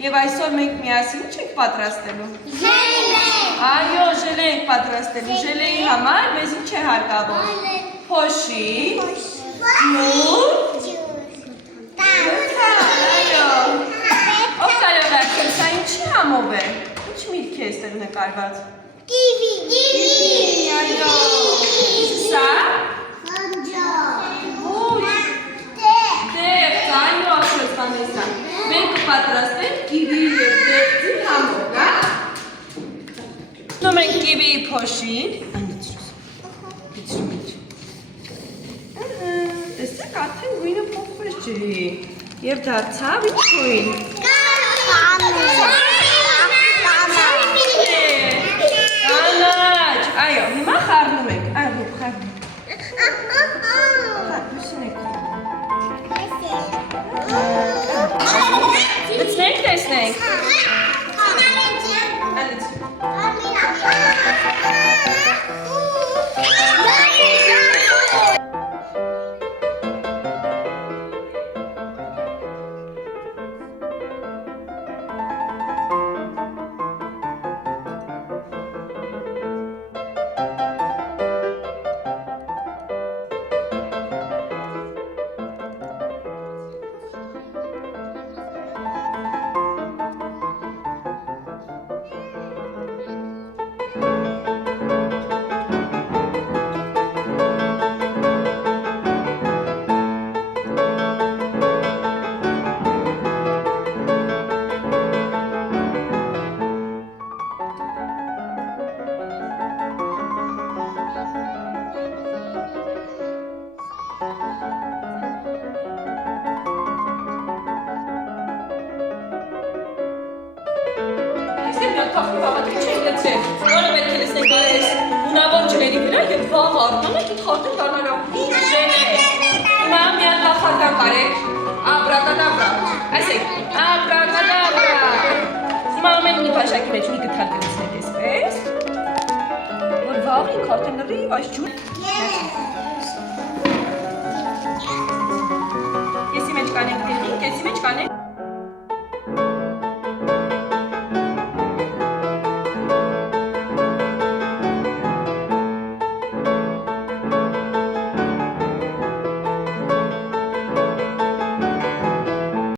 Եվ այսօր մենք միասին ինչ ենք պատրաստելու։ Ժելե։ Այո, ժելե ենք պատրաստելու։ Ժելեի համար մեզ ինչ է հարկավոր։ Փոշի, ջուր, այո։ Ով կարող է ասել, սա ինչի համով է։ Ինչ միտք է այստեղ նկարված։ Կիվի։ Այո։ Սա դեղց, այո, ասես Վանեսա։ Մենք կպատրաստենք կիվի և դեղցի համով, հա։ Նո մենք կիվիի փոշին։ Տեսեք, արդեն գույնը փոխվեց ջրի։ Եվ դարձավ ինչ գույն։ Կանաչ, այո, հիմա խառնում ենք, այո, խառնում։ Լցնենք, տեսնենք։ Թափի հավատի չենք լցել, որը պետք է լցնենք այս ունավոր ջրերի վրա և վաղ առնանեք իտ խարտին դառնալով ժելե։ Հիմա միան նախարդան կարեք, աբրակադաբրա, այսեք, աբրակադաբրա։ Հիմա ամեն մի բաշակի մեջ մի գթալ կլցնեք այսպես, որ վաղ ինք արդեն լրիվ այս ջուր։ Կեսի մեջ կանենք դեղին, կեսի մեջ կանենք